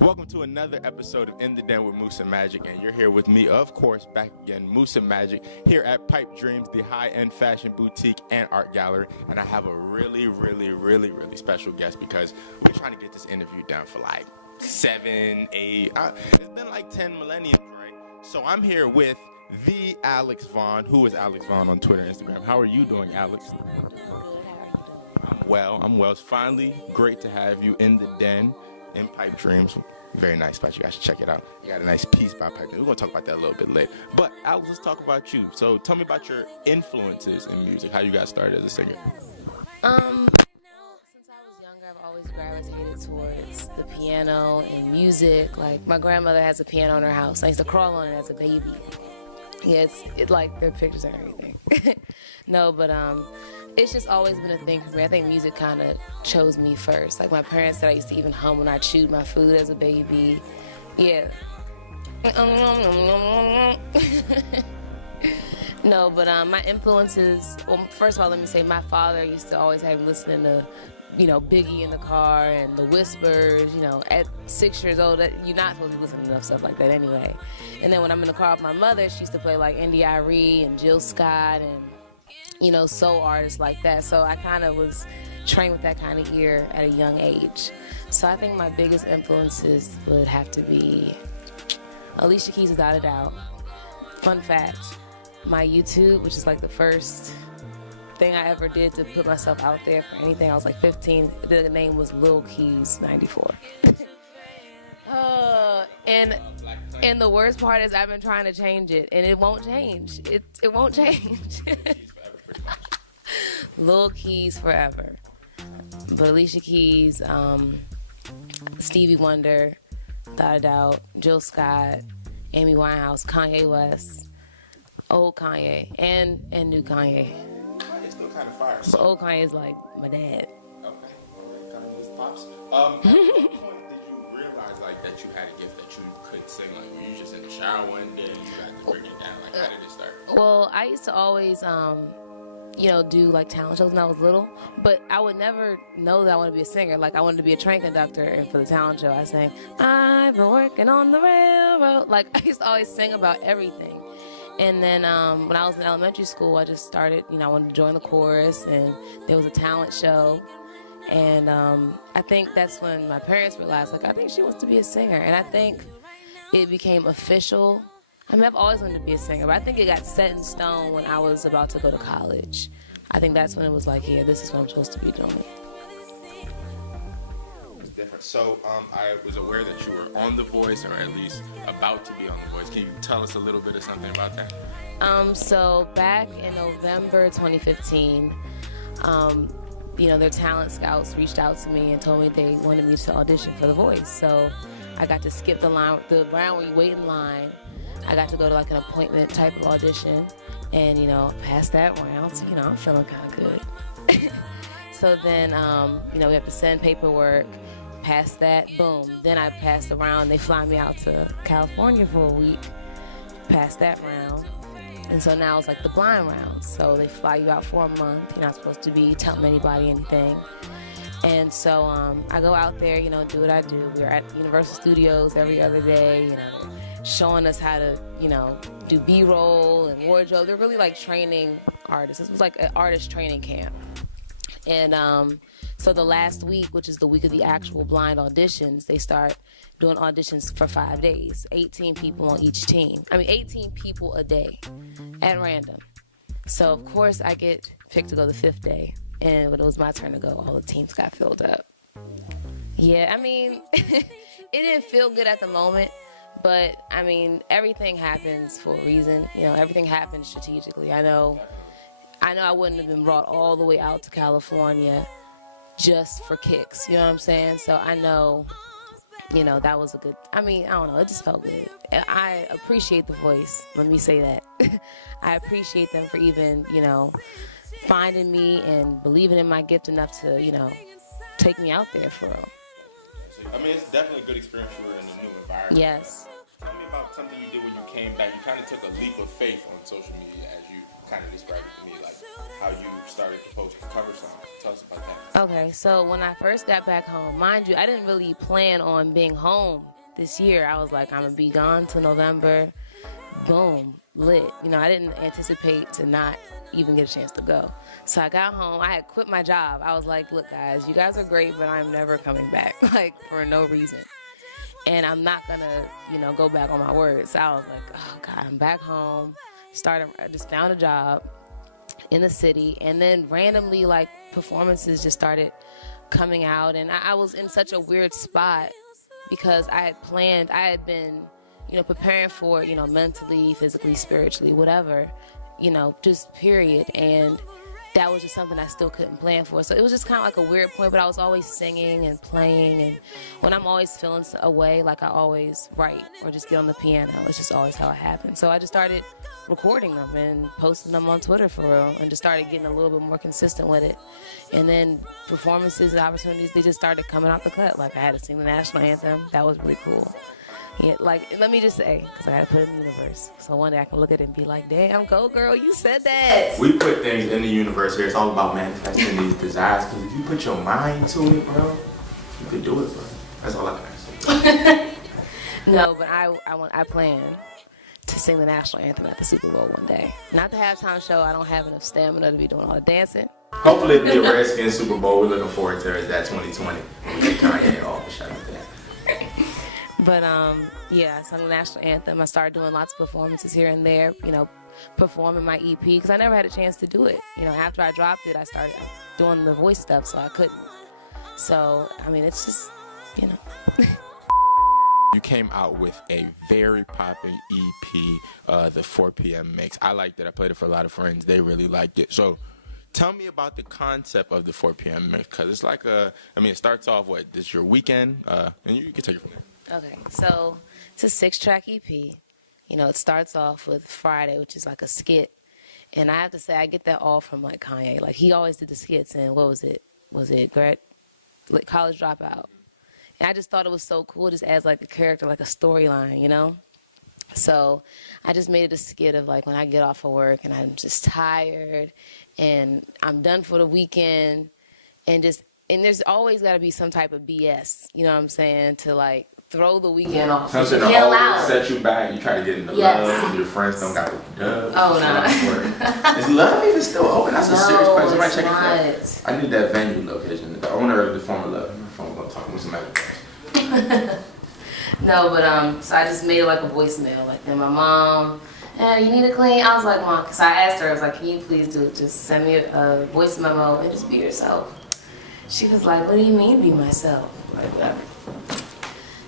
Welcome to another episode of In the Den with MusaMajic, and you're here with me, of course, back again, MusaMajic, here at Pipe Dreamz, the high-end fashion boutique and art gallery. And I have a really special guest because we're trying to get this interview done for like 7, 8, it's been like 10 millenniums, right? So I'm here with the Alex Vaughn, who is Alex Vaughn on Twitter and Instagram. How are you doing, Alex? I'm well. It's finally great to have you in the den. In Pipe Dreamz, very nice spot. You guys should check it out. You got a nice piece by Pipe Dreamz. We're gonna talk about that a little bit later. But Alex, let's talk about you. So tell me about your influences in music. How you got started as a singer? Since I was younger, I've always gravitated towards the piano and music. Like my grandmother has a piano in her house. I used to crawl on it as a baby. Yeah, it's like there are pictures and everything. No, but it's just always been a thing for me. I think music kind of chose me first. Like my parents said I used to even hum when I chewed my food as a baby. Yeah. No, but my influences, well, first of all, let me say my father used to always have me listening to, Biggie in the car and the Whispers. At 6 years old, you're not supposed to be listening to enough stuff like that anyway. And then when I'm in the car with my mother, she used to play like India.Arie and Jill Scott and soul artists like that. So I kind of was trained with that kind of ear at a young age. So I think my biggest influences would have to be Alicia Keys, without a doubt. Fun fact, my YouTube, which is like the first thing I ever did to put myself out there for anything, I was like 15. The name was Lil Keys 94. And the worst part is I've been trying to change it, and it won't change. It won't change. Lil Keys forever. But Alicia Keys, Stevie Wonder, without a doubt, Jill Scott, Amy Winehouse, Kanye West, old Kanye, and new Kanye. Kanye's still kind of fire. But old Kanye is like my dad. Okay. Kind of his pops. At what point did you realize that you had a gift that you could sing? Like, were you just in the shower one day and you got to break it down? Like, how did it start? Well, I used to always do like talent shows when I was little, but I would never know that I wanted to be a singer. Like I wanted to be a train conductor, and for the talent show I sang, I've been working on the railroad. Like I used to always sing about everything. And then when I was in elementary school, I just started, I wanted to join the chorus, and there was a talent show. And I think that's when my parents realized, I think she wants to be a singer. And I think it became official. I've always wanted to be a singer, but I think it got set in stone when I was about to go to college. I think that's when it was like, yeah, this is what I'm supposed to be doing. It's different. So I was aware that you were on The Voice, or at least about to be on The Voice. Can you tell us a little bit of something about that? So back in November 2015, their talent scouts reached out to me and told me they wanted me to audition for The Voice. So I got to skip the round where you wait in line. I got to go to like an appointment type of audition and, pass that round. So, I'm feeling kind of good. So then, we have to send paperwork, pass that, boom. Then I pass the round. They fly me out to California for a week, pass that round. And so now it's like the blind round. So they fly you out for a month. You're not supposed to be telling anybody anything. And so I go out there, do what I do. We're at Universal Studios every other day, showing us how to, do B-roll and wardrobe. They're really like training artists. This was like an artist training camp. And so the last week, which is the week of the actual blind auditions, they start doing auditions for 5 days. 18 people on each team. 18 people a day at random. So, of course, I get picked to go the 5th day. And when it was my turn to go, all the teams got filled up. Yeah, it didn't feel good at the moment. But, everything happens for a reason. Everything happens strategically. I know I wouldn't have been brought all the way out to California just for kicks. You know what I'm saying? So I know, that was a good, I don't know, it just felt good. I appreciate The Voice. Let me say that. I appreciate them for even, finding me and believing in my gift enough to, take me out there for real. It's definitely a good experience. You were in a new environment. Yes. Tell me about something you did when you came back. You kind of took a leap of faith on social media, as you kind of described it to me, like how you started to post cover songs. Tell us about that. Okay, so when I first got back home, mind you, I didn't really plan on being home this year, I was like, I'm gonna be gone till November. Boom, lit. You know, I didn't anticipate to not even get a chance to go. So I got home. I had quit my job. I was like, look, guys, you guys are great, but I'm never coming back, like, for no reason. And I'm not gonna, you know, go back on my word. So I was like, oh God, I'm back home. I just found a job in the city, and then randomly, like, performances just started coming out, and I was in such a weird spot because I had been, you know, preparing for, you know, mentally, physically, spiritually, whatever, you know, just period. And that was just something I still couldn't plan for. So it was just kind of like a weird point, but I was always singing and playing. And when I'm always feeling a way, like I always write or just get on the piano. It's just always how it happens. So I just started recording them and posting them on Twitter for real, and just started getting a little bit more consistent with it. And then performances and opportunities, they just started coming out the cut. Like I had to sing the national anthem. That was really cool. Yeah, like, let me just say, because I got to put it in the universe. So one day I can look at it and be like, damn, go girl, you said that. We put things in the universe here. It's all about manifesting these desires. Because if you put your mind to it, bro, you can do it, bro. That's all I can say. No, but I plan to sing the national anthem at the Super Bowl one day. Not the halftime show. I don't have enough stamina to be doing all the dancing. Hopefully it'll be a Redskins Super Bowl. We're looking forward to it. That 2020. We get Kanye off the shot of that. But yeah, I sung the national anthem. I started doing lots of performances here and there, you know, performing my EP, because I never had a chance to do it. You know, after I dropped it, I started doing the voice stuff, so I couldn't. So, I mean, it's just, you know. You came out with a very popping EP, the 4 p.m. mix. I liked it. I played it for a lot of friends. They really liked it. So tell me about the concept of the 4 p.m. mix, because it's like it starts off, this is your weekend, and you can take it from there. Okay, so it's a 6-track EP. You know, it starts off with Friday, which is like a skit. And I have to say, I get that all from, like, Kanye. Like, he always did the skits, and what was it? Was it College Dropout? And I just thought it was so cool, just as, like, a character, like a storyline, you know? So I just made it a skit of, like, when I get off of work and I'm just tired and I'm done for the weekend, and there's always got to be some type of BS, you know what I'm saying, to, like, throw the weekend off. Something to always set you back. You try to get into love. Your friends don't got the dub. Oh, no. Is love even still open? That's a serious question. No, it's check not. it out. I need that venue location. The owner of the former love. I'm going to talk with some other No, but so I just made it like a voicemail. Like, then my mom, you need to clean. I was like, Mom, because I asked her, I was like, can you please just send me a voice memo and just be yourself. She was like, what do you mean be myself? Like, whatever.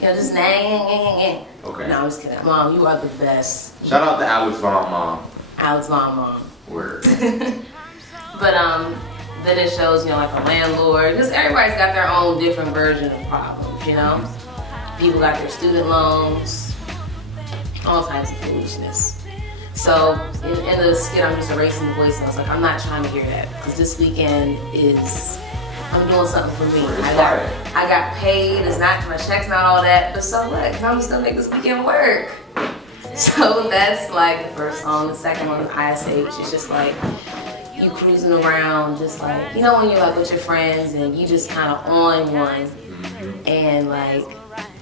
You know, just Okay. No, I'm just kidding. Mom, you are the best. Shout out to Alex Vaughn mom. Alex Vaughn mom. Word. But then it shows, you know, like a landlord, because everybody's got their own different version of problems, you know? People got their student loans, all types of foolishness. So in the skit, I'm just erasing the voice notes. Like, I'm not trying to hear that, because this weekend I'm doing something for me. I got paid. It's not, my check's not all that, but so what? I'm just gonna make this weekend work. So that's like the first song. The second one, ISH, is just like you cruising around, just like, you know, when you're like with your friends and you just kind of on one, and like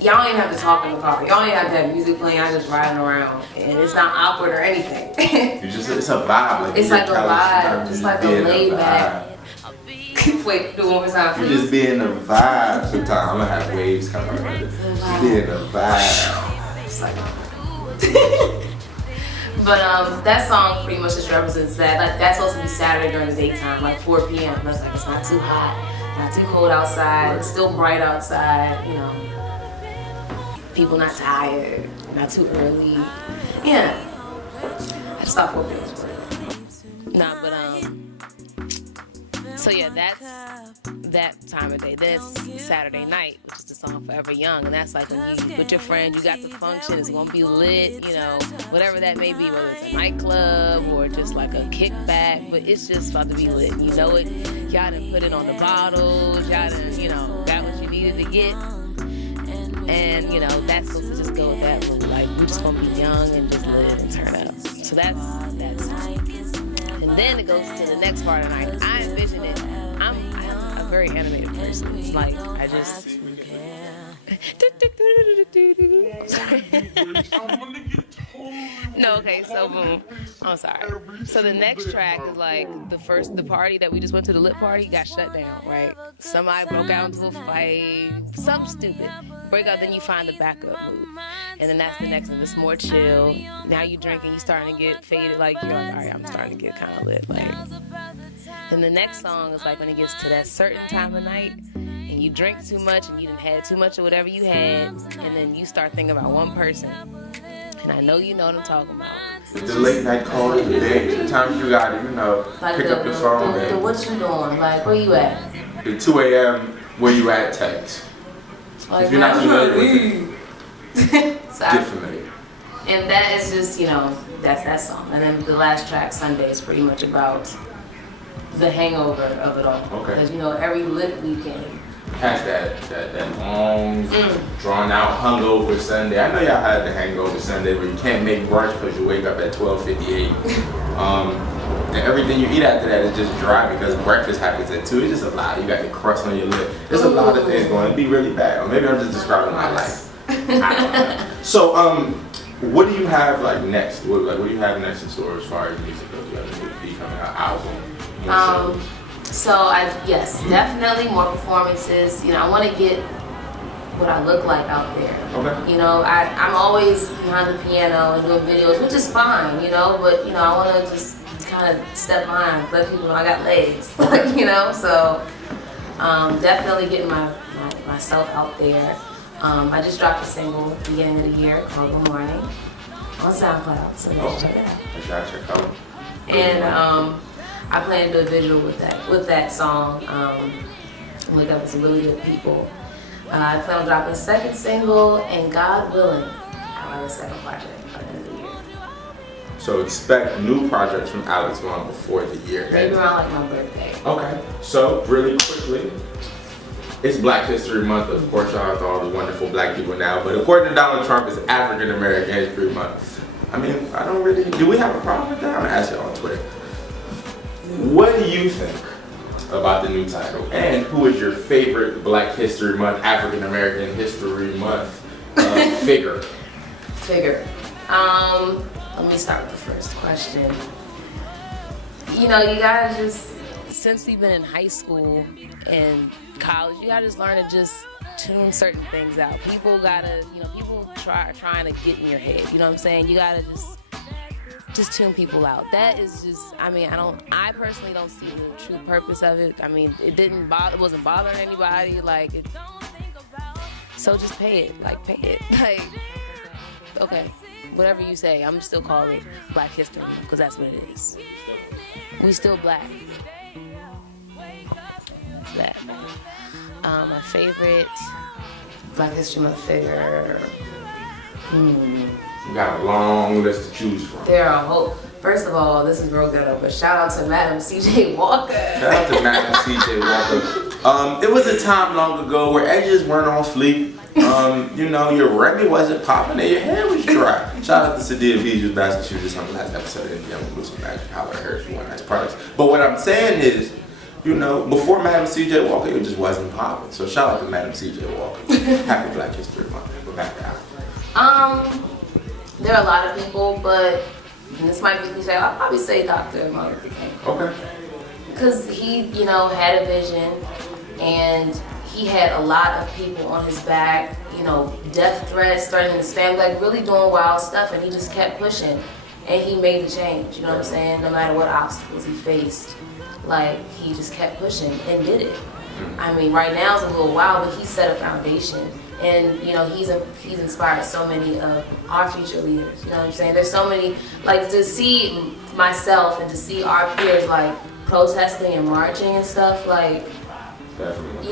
y'all don't even have to talk in the car. Y'all don't even have to have music playing. I'm just riding around, and it's not awkward or anything. It's a vibe. It's like a vibe, just like a laid back. Wait, do it one more time, please. You just be in the vibe sometimes. I'm gonna have waves coming out. Just be in the vibe. It's like, but that song pretty much just represents that. Like, that's supposed to be Saturday during the daytime, like 4 p.m. That's like, it's not too hot, not too cold outside. It's still bright outside. You know, people not tired, not too early. Yeah, I just thought 4 p.m. was great. Nah, but so yeah, that's that time of day. Then it's Saturday night, which is the song Forever Young, and that's like when you with your friend, you got the function, it's gonna be lit, you know, whatever that may be, whether it's a nightclub or just like a kickback, but it's just about to be lit. You know it. Y'all done put it on the bottles, y'all done, you know, got what you needed to get, and you know that's supposed to just go with that look. Like, we're just gonna be young and just live and turn up. So that's. And then it goes to the next part of the night. I envision it. I'm a very animated person. It's like, I just No, okay, so boom. I'm sorry. So the next track is like the party that we just went to, the lit party, got shut down, right? Somebody broke out into a fight, something stupid. Break out, then you find the backup move. And then that's the next one. It's more chill. Now you drinking, you starting to get faded, like you're like, all right, I'm starting to get kind of lit. Like, then the next song is like when it gets to that certain time of night, and you drink too much, and you done had too much of whatever you had, and then you start thinking about one person. And I know you know what I'm talking about. The late night calls, the day, sometimes you gotta, Like pick up the phone. The what you doing? Like, where you at? The 2 a.m. where you at text. Like, if you're not familiar with it, so get familiar. And that is just, that's that song. And then the last track, Sunday, is pretty much about the hangover of it all. Okay. Because, every lit weekend. Has that long, drawn out hungover Sunday. I know y'all had the hangover Sunday where you can't make brunch because you wake up at 12:58. And everything you eat after that is just dry because breakfast happens at 2. It's just a lot. You got the crust on your lip. There's a lot of things going. It'd be really bad. Or maybe I'm just describing my life. I don't know. So, what do you have next? What do you have next in store as far as music goes? You have a be coming out album. So yes, definitely more performances. I want to get what I look like out there. Okay. I'm always behind the piano and doing videos, which is fine, but I want to just kind of step behind, let people know I got legs, So definitely getting myself out there. I just dropped a single at the beginning of the year called Good Morning on SoundCloud, so check it out. Check out. And I plan to do a visual with that song. Look up with some really good people. I plan on dropping a second single, and God willing, I'll have a second project by the end of the year. So expect new projects from Alex Vaughn before the year ends. Maybe around my birthday. Okay. So really quickly, it's Black History Month. Of course, shout out to all the wonderful black people now. But according to Donald Trump, it's African American History Month. I mean, I don't really. Do we have a problem with that? I'm gonna ask you on Twitter. What do you think about the new title? And who is your favorite Black History Month, African American History Month figure? Let me start with the first question. You gotta just, since we've been in high school and college, you gotta just learn to just tune certain things out. People gotta, people trying to get in your head. You know what I'm saying? You gotta just tune people out. That is just, I personally don't see the true purpose of it. It wasn't bothering anybody. So just pay it. Okay, whatever you say, I'm still calling it Black History because that's what it is. We still black. That's that. My favorite Black History Month figure. You got a long list to choose from. There are a whole. First of all, this is real ghetto, but shout out to Madam C.J. Walker. Shout out to Madam C.J. Walker. It was a time long ago where edges weren't on fleek. Your Remy wasn't popping and your hair was dry. Shout out to Sadia Beasley's Basket Shooters on the last episode of MD with MusaMajic. Holler at her if you want nice products. But what I'm saying is, before Madam C.J. Walker, it just wasn't popping. So shout out to Madam C.J. Walker. Happy Black History Month. We're back to Alex. There are a lot of people, but this might be cliche. I'll probably say Dr. Martin Luther King. Okay. Because he, had a vision, and he had a lot of people on his back, death threats, threatening his family, really doing wild stuff, and he just kept pushing, and he made the change, what I'm saying? No matter what obstacles he faced, he just kept pushing and did it. Right now it's a little wild, but he set a foundation. And he's inspired so many of our future leaders. You know what I'm saying? There's so many, to see myself and to see our peers protesting and marching and stuff. Definitely.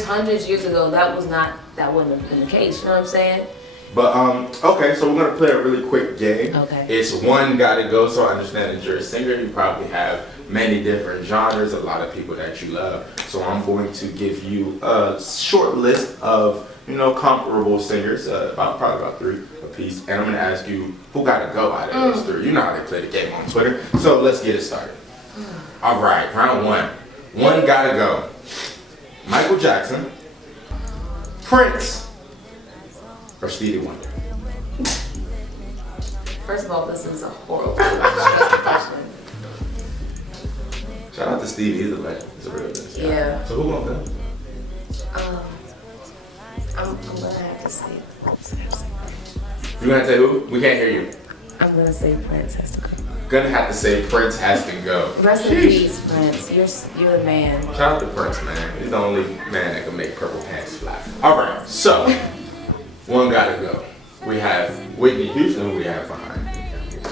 Hundreds of years ago, that wouldn't have been the case. You know what I'm saying? But okay, so we're gonna play a really quick game. Okay. It's one gotta go. So I understand that you're a singer. You probably have many different genres, a lot of people that you love. So I'm going to give you a short list of, comparable singers, probably about 3 apiece. And I'm going to ask you who got to go out of those 3. You know how they play the game on Twitter. So let's get it started. All right, round 1. One got to go. Michael Jackson, Prince, or Stevie Wonder? First of all, this is a horrible question. Shout out to Stevie, he's a legend. He's a real legend. Yeah. So who won them? I'm gonna have to say. You gonna say who? We can't hear you. I'm gonna say Prince has to go. Gonna have to say Prince has to go. Rest in peace, Prince. You're the man. Shout out to Prince, man. He's the only man that can make purple pants fly. Alright, so one gotta go. We have Whitney Houston, who we have behind.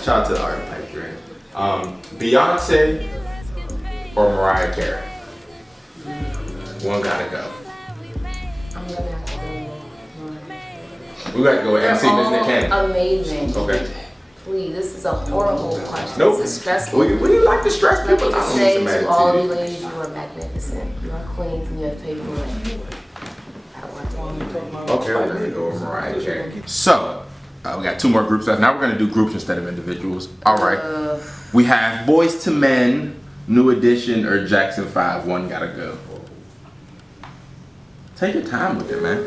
Shout out to the art of Pipe Dreamz. Beyonce or Mariah Carey? One gotta go. I'm gonna have to go. We gotta go with MC Miss Nick Cannon. Amazing. Okay. Please, this is a horrible question. Nope. This is stressful. What do you like to stress Let people? me just say to all of you ladies, you are magnificent. You are queens and you have paper money. Okay, we're gonna go with Mariah Carey. So, we got two more groups left. Now we're gonna do groups instead of individuals. All right. We have Boys to Men, New Edition, or Jackson 5. One gotta go. Take your time with it, man.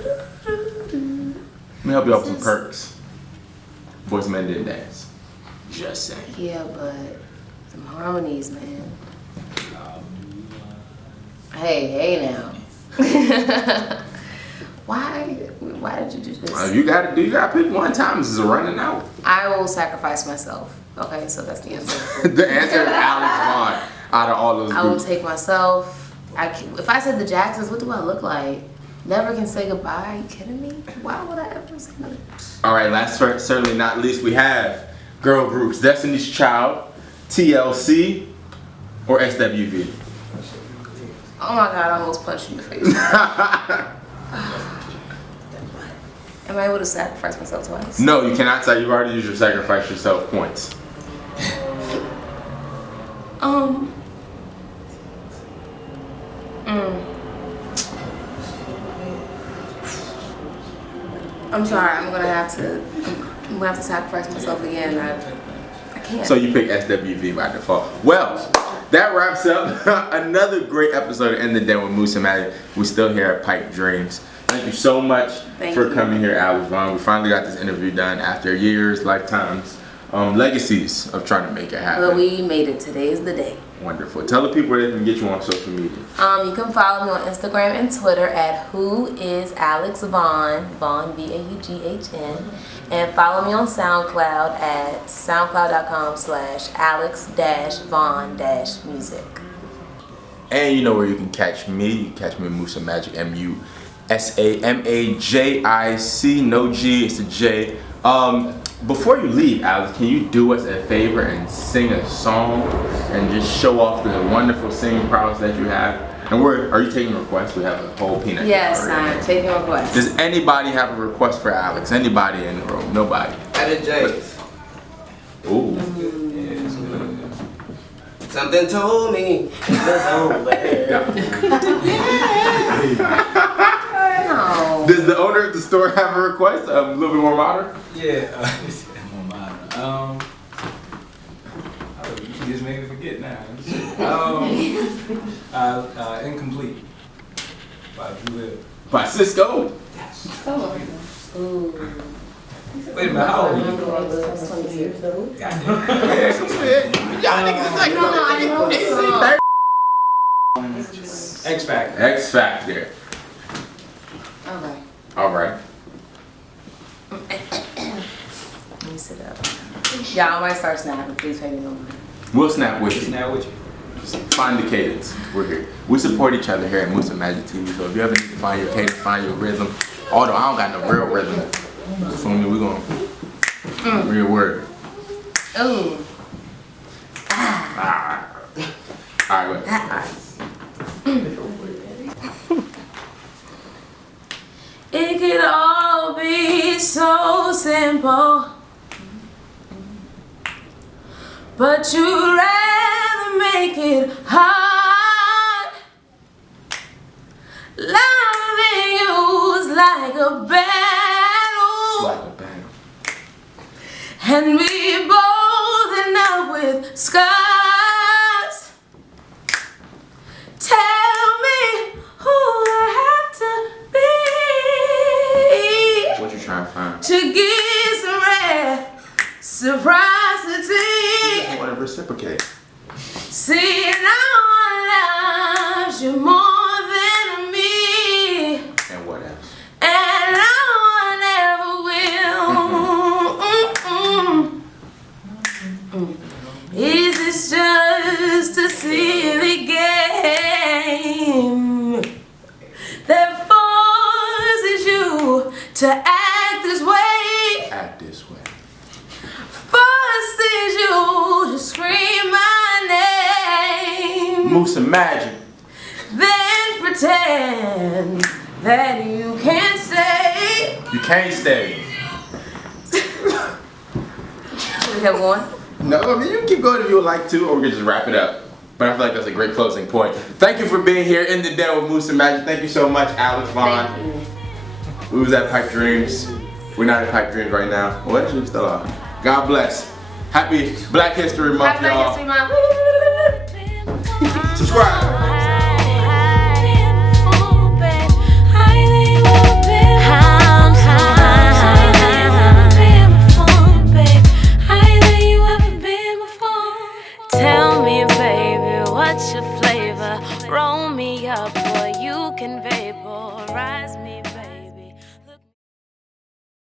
Let me help you out with some perks. Boys to Men didn't dance. Just saying. Yeah, but some harmonies, man. Hey now. Why did you do this? You gotta pick one time. This is running out. I will sacrifice myself. Okay, so that's the answer. The answer is Alex Vaughn. Out of all those I will groups. take myself. If I said the Jacksons, what do I look like? Never can say goodbye. Are you kidding me? Why would I ever say no? All right, last but certainly not least, we have girl groups: Destiny's Child, TLC, or SWV. Oh my God, I almost punched you in the face. Am I able to sacrifice myself twice? No, you cannot say you've already used your sacrifice yourself points. I'm sorry. I'm gonna have to sacrifice myself again. I can't. So you pick SWV by default. Well, that wraps up another great episode of In the Den with MusaMajic. We're still here at Pipe Dreamz. Thank you so much for coming here, Alex Vaughn. We finally got this interview done after years, lifetimes, legacies of trying to make it happen. But we made it. Today is the day. Wonderful. Tell the people where they can get you on social media. You can follow me on Instagram and Twitter at whoisAlexVaughn, Vaughn, VAUGHN, and follow me on SoundCloud at soundcloud.com/Alex-Vaughn-music. And you know where you can catch me. You can catch me at MusaMajic, MusaMajic, no G, it's a J. Before you leave, Alex, can you do us a favor and sing a song and just show off the wonderful singing prowess that you have? And are you taking requests? We have a whole peanut. Yes, I'm taking requests. Does anybody have a request for Alex? Anybody in the room? Nobody. Etta James. Ooh. Something told me it was over. No. Does the owner of the store have a request? A little bit more modern? Yeah, more modern. You just made me forget now. Incomplete by Drew Hill. By Cisco? Ooh. Wait a minute, how old are you? 22. X Factor. X Factor. Okay. All right. Let me sit up. Yeah, I might start snapping. Please pay me no mind. We'll snap with you. Now with you. Find the cadence. We're here. We support each other here at MusaMajic TV. So if you ever need to find your cadence, find your rhythm. Although I don't got no real rhythm. So we're going real word. Ooh. Ah. All right, wait. It could all be so simple, but you'd rather make it hard. Loving you's like a battle, and we both end up with scars. Tell me who I have to be. What you trying to give some reciprocity. I want to reciprocate. See, no one loves you more than me, And what else? and no one ever will. Is this just a silly game that forces you to act this way? Act this way. Forces you to scream my name. MusaMajic. Then pretend that you can't stay. You can't stay. Should we have one? No, I mean, you can keep going if you would like to, or we can just wrap it up. But I feel like that's a great closing point. Thank you for being here in the den with MusaMajic. Thank you so much, Alex Vaughn. Thank you. We was at Pipe Dreamz. We're not at Pipe Dreamz right now. Well, actually, we still are. God bless. Happy Black History Month, Happy Black y'all. History Month. Subscribe. Tell me, baby, what's your flavor? Roll me up, boy, you can vaporize me.